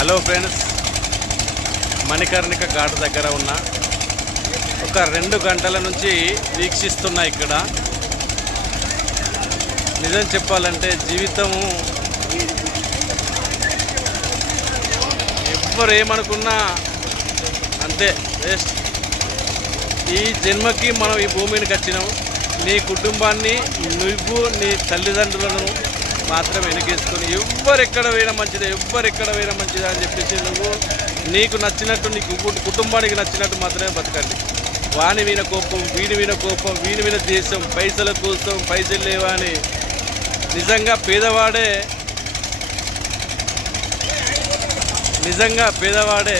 Hello friends, Manikarnika ghat దగ్గర ఉన్న ఒక 2 గంటల నుంచి వీక్షిస్తున్నా. ఇక్కడ నిజం చెప్పాలంటే జీవితము ఎవ్వరు ఏమనుకున్నా అంతే వేస్ట్. ఈ జన్మకి మనం ఈ భూమికి వచ్చినాం. నీ కుటుంబాన్ని, నువ్వు, నీ తల్లిదండ్రులను మాత్రం వెనకేసుకొని ఎవ్వరెక్కడ పోయినా మంచిదే, ఎవ్వరెక్కడ పోయినా మంచిదే అని చెప్పేసి నువ్వు నీకు నచ్చినట్టు, నీకు కుటుంబానికి నచ్చినట్టు మాత్రమే బతకండి. వాని విన కోపం, వీడి విన కోపం, వీడి విన దేశం, పైసల కోసం, పైసలు లేవా అని. నిజంగా పేదవాడే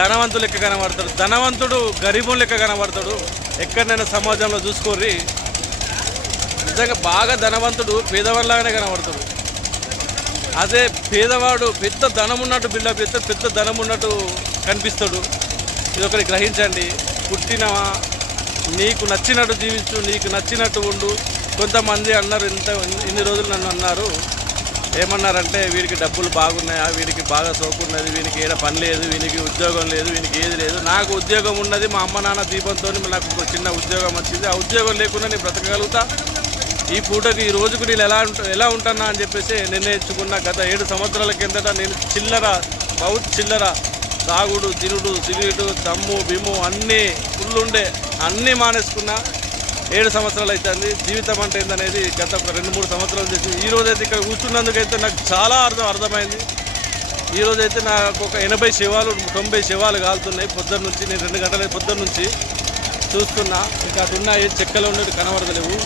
ధనవంతులు లెక్క కనబడతాడు, ధనవంతుడు గరీబులు లెక్క కనబడతాడు. ఎక్కడైనా సమాజంలో చూసుకోర్రి, నిజంగా బాగా ధనవంతుడు పేదవాళ్ళలాగానే కనబడతాడు. అదే పేదవాడు పెద్ద ధనం ఉన్నట్టు బిల్డప్ చేస్తాడు, పెద్ద ధనం ఉన్నట్టు కనిపిస్తాడు. ఇది ఒకటి గ్రహించండి. పుట్టినవా, నీకు నచ్చినట్టు జీవించు, నీకు నచ్చినట్టు ఉండు. కొంతమంది అన్నారు, ఇన్ని రోజులు నన్ను అన్నారు, ఏమన్నారంటే వీడికి డబ్బులు బాగున్నాయా, వీడికి బాగా సోకున్నది, వీనికి ఏడ పని లేదు, వీనికి ఉద్యోగం లేదు, వీనికి ఏది లేదు. నాకు ఉద్యోగం ఉన్నది, మా అమ్మ నాన్న దీపంతో నాకు ఒక చిన్న ఉద్యోగం వచ్చింది. ఆ ఉద్యోగం లేకుండా నేను బ్రతకగలుగుతా. ఈ పూటకి, ఈ రోజుకు నేను ఎలా ఉంటానా అని చెప్పేసి నిర్ణయించుకున్న. గత 7 సంవత్సరాల కిందట నేను చిల్లర తాగుడు, తినుడు, సిగరెటు, దమ్ము, బిమ్ము అన్నీ ఫుల్లుండే, అన్నీ మానేసుకున్నా. 7 సంవత్సరాలు అవుతుంది. జీవితం అంటే ఏందనేది గత 2-3 సంవత్సరాలు చేసి ఈరోజైతే ఇక్కడ కూర్చున్నందుకైతే నాకు చాలా అర్థమైంది. ఈరోజైతే నాకు ఒక 80 శవాలు 90 శవాలు కాలుతున్నాయి పొద్దున్న నుంచి. నేను 2 గంటల పొద్దున్న నుంచి చూస్తున్నా. ఇంకా అటు ఉన్నాయి, చెక్కలు ఉండేవి కనబడతలేవు.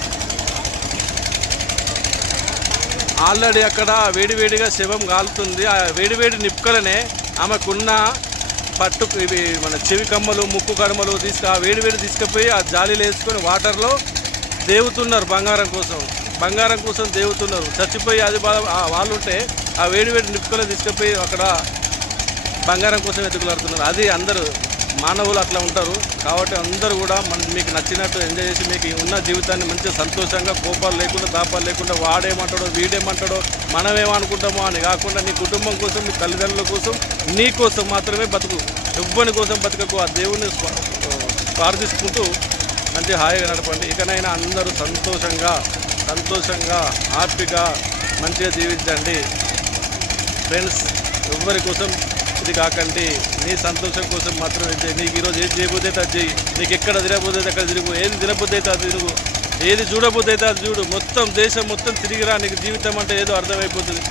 ఆల్రెడీ అక్కడ వేడివేడిగా శవం కాలుతుంది. ఆ వేడివేడి నిప్పుకలనే ఆమెకున్న పట్టుకు ఇవి మన చెవి కమ్మలు, ముక్కు కడమలు ఆ వేడివేడి తీసుకుపోయి ఆ జాలీలు వేసుకొని వాటర్లో దేవుతున్నారు. బంగారం కోసం దేవుతున్నారు. చచ్చిపోయి అది వాళ్ళు ఉంటే ఆ వేడివేడి నిప్పుకలు తీసుకుపోయి అక్కడ బంగారం కోసం వెతుకులాడుతున్నారు. అది అందరూ మానవులు అట్లా ఉంటారు. కాబట్టి అందరూ కూడా మీకు నచ్చినట్టు ఎంజాయ్ చేసి, మీకు ఉన్న జీవితాన్ని మంచిగా సంతోషంగా, కోపాలు లేకుండా, తాపాలు లేకుండా, వాడేమంటాడో వీడేమంటాడో మనమేమనుకుంటామో అని కాకుండా నీ కుటుంబం కోసం, నీ తల్లిదండ్రుల కోసం, నీ కోసం మాత్రమే బతుకు. ఎవ్వరి కోసం బతకకు. ఆ దేవుని ప్రార్థించుకుంటూ మంచిగా హాయిగా నడపండి. ఇకనైనా అందరూ సంతోషంగా హ్యాపీగా మంచిగా జీవించండి ఫ్రెండ్స్. ఎవ్వరి కోసం ఇది కాకండి. నీ సంతోషం కోసం మాత్రం నీకు ఈరోజు ఏది చేయబోతే అది చేయి. నీకు ఎక్కడ తిరగబోతే అక్కడ తిరుగు. ఏది తినబోతే అది తిరుగు. ఏది చూడబోతే అది చూడు. మొత్తం దేశం మొత్తం తిరిగిరా. నీకు జీవితం అంటే ఏదో అర్థమైపోతుంది.